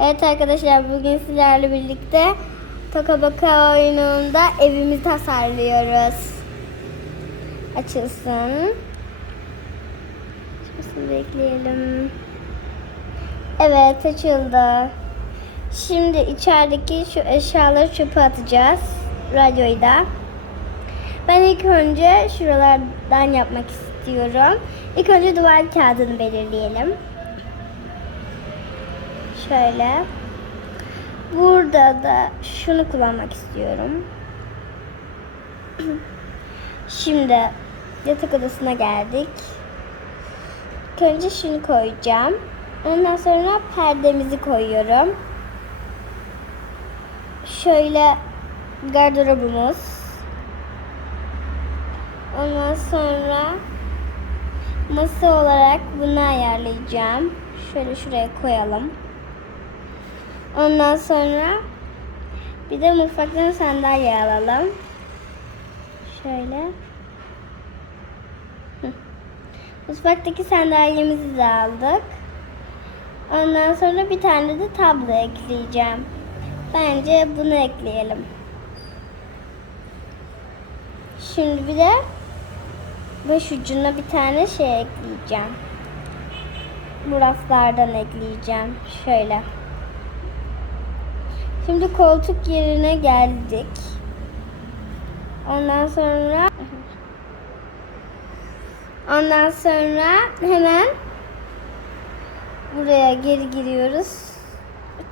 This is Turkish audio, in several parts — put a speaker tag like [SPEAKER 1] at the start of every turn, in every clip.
[SPEAKER 1] Evet arkadaşlar bugün sizlerle birlikte Toka Boka oyununda evimizi tasarlıyoruz. Açılsın. Açılsın bekleyelim. Evet açıldı. Şimdi içerideki şu eşyaları çöpe atacağız. Radyoyu da. Ben ilk önce şuralardan yapmak istiyorum. İlk önce duvar kağıdını belirleyelim. Şöyle. Burada da şunu kullanmak istiyorum. Şimdi yatak odasına geldik. Önce şunu koyacağım. Ondan sonra perdemizi koyuyorum. Şöyle gardırobumuz. Ondan sonra masa olarak bunu ayarlayacağım. Şöyle şuraya koyalım. Ondan sonra bir de mutfaktan sandalye alalım. Şöyle. Mutfaktaki sandalyemizi de aldık. Ondan sonra bir tane de tablo ekleyeceğim. Bence bunu ekleyelim. Şimdi bir de baş ucuna bir tane şey ekleyeceğim. Bu raflardan ekleyeceğim. Şöyle. Şimdi koltuk yerine geldik. Ondan sonra Ondan sonra hemen buraya geri giriyoruz.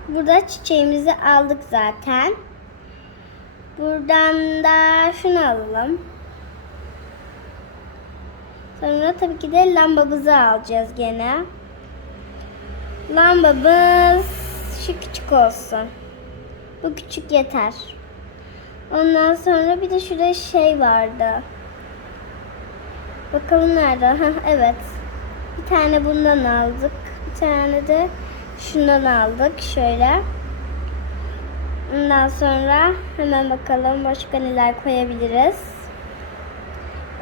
[SPEAKER 1] Burada çiçeğimizi aldık zaten. Buradan da şunu alalım. Sonra tabii ki de lambamızı alacağız gene. Lambamız şu küçük olsun. Bu küçük yeter. Ondan sonra bir de şurada şey vardı. Bakalım nerede? Hah, evet. Bir tane bundan aldık. Bir tane de şundan aldık. Şöyle. Ondan sonra hemen bakalım başka neler koyabiliriz.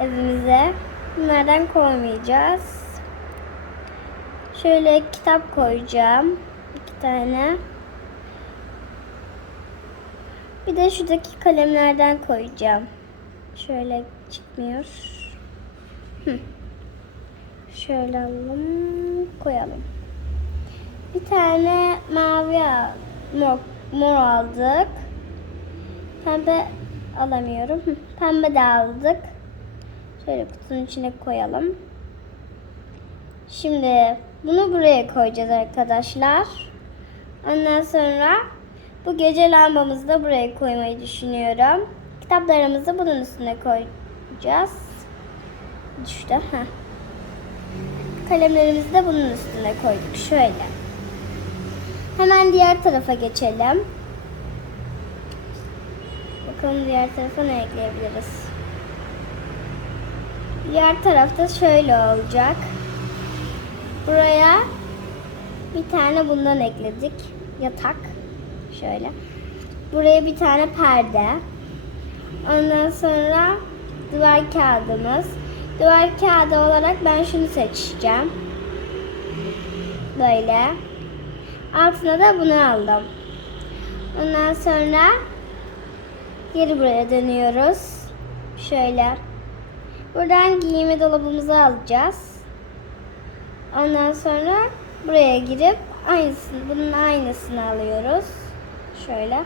[SPEAKER 1] Evimize. Bunlardan koymayacağız. Şöyle kitap koyacağım. İki tane. Bir de şuradaki kalemlerden koyacağım. Şöyle çıkmıyor. Hı. Şöyle alalım, koyalım. Bir tane mavi mor, mor aldık. Pembe alamıyorum. Pembe de aldık. Şöyle kutunun içine koyalım. Şimdi bunu buraya koyacağız arkadaşlar. Ondan sonra bu gece lambamızı da buraya koymayı düşünüyorum. Kitaplarımızı bunun üstüne koyacağız. Düştü. Heh. Kalemlerimizi de bunun üstüne koyduk. Şöyle. Hemen diğer tarafa geçelim. Bakalım diğer tarafa ne ekleyebiliriz. Diğer tarafta şöyle olacak. Buraya bir tane bundan ekledik. Yatak. Şöyle. Buraya bir tane perde. Ondan sonra duvar kağıdımız. Duvar kağıdı olarak ben şunu seçeceğim. Böyle. Altına da bunu aldım. Ondan sonra geri buraya dönüyoruz. Şöyle. Buradan giyinme dolabımızı alacağız. Ondan sonra buraya girip aynısını, bunun aynısını alıyoruz. Şöyle.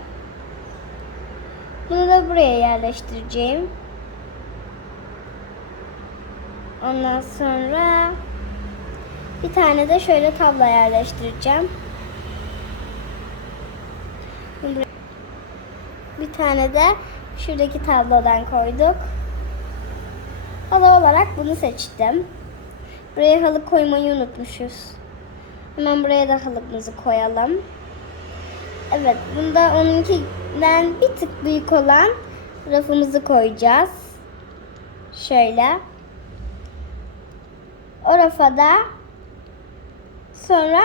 [SPEAKER 1] Bunu da buraya yerleştireceğim. Ondan sonra bir tane de şöyle tablo yerleştireceğim. Bir tane de şuradaki tablodan koyduk. Halı olarak bunu seçtim. Buraya halı koymayı unutmuşuz. Hemen buraya da halımızı koyalım. Evet, bunda onunkinden bir tık büyük olan rafımızı koyacağız. Şöyle. O rafa da sonra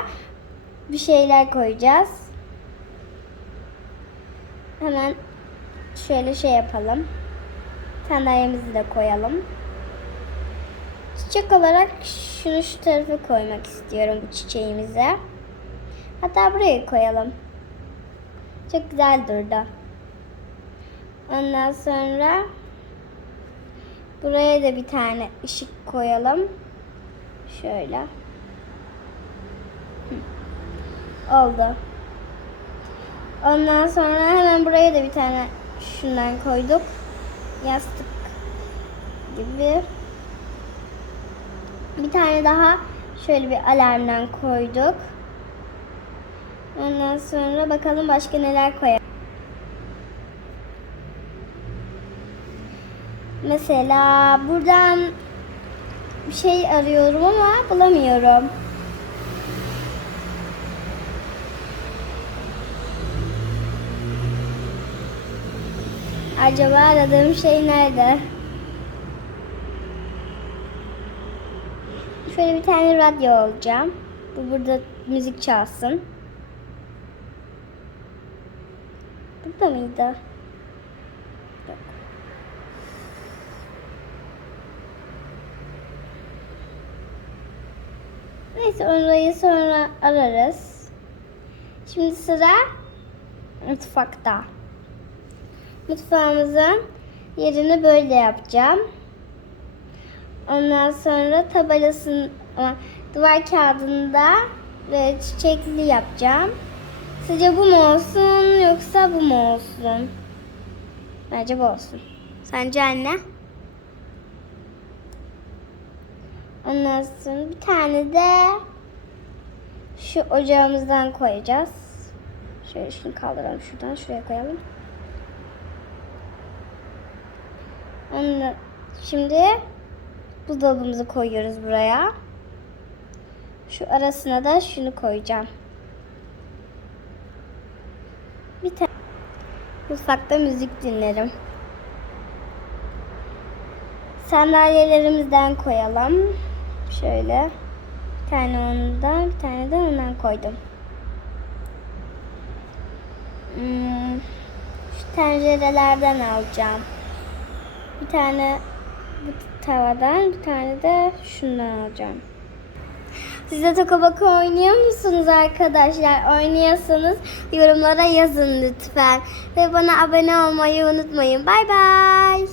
[SPEAKER 1] bir şeyler koyacağız. Hemen şöyle şey yapalım. Sandalyemizi de koyalım. Çiçek olarak şunu şu tarafa koymak istiyorum bu çiçeğimize. Hatta buraya koyalım. Çok güzel durdu. Ondan sonra buraya da bir tane ışık koyalım. Şöyle. Oldu. Ondan sonra hemen buraya da bir tane şundan koyduk. Yastık gibi. Bir tane daha şöyle bir alarmdan koyduk. Ondan sonra bakalım başka neler koyalım. Mesela buradan bir şey arıyorum ama bulamıyorum. Acaba aradığım şey nerede? Şöyle bir tane radyo alacağım. Bu burada müzik çalsın. Burada mıydı? Yok. Neyse orayı sonra ararız. Şimdi sıra mutfakta. Mutfağımızın yerini böyle yapacağım. Ondan sonra tabelasını duvar kağıdında çiçekli yapacağım. Sizce bu mu olsun yoksa bu mu olsun? Bence bu olsun. Sence anne? Ondan sonra bir tane de şu ocağımızdan koyacağız. Şöyle şunu kaldıralım şuradan şuraya koyalım. Ondan şimdi buzdolabımızı koyuyoruz buraya. Şu arasına da şunu koyacağım. Bir tane mutfakta müzik dinlerim. Sandalyelerimizden koyalım. Şöyle. Bir tane ondan, bir tane de ondan koydum. Hmm, şu tencerelerden alacağım. Bir tane bu tavadan, bir tane de şundan alacağım. Siz de Tokabaka oynuyor musunuz arkadaşlar? Oynuyorsanız yorumlara yazın lütfen. Ve bana abone olmayı unutmayın. Bay bay.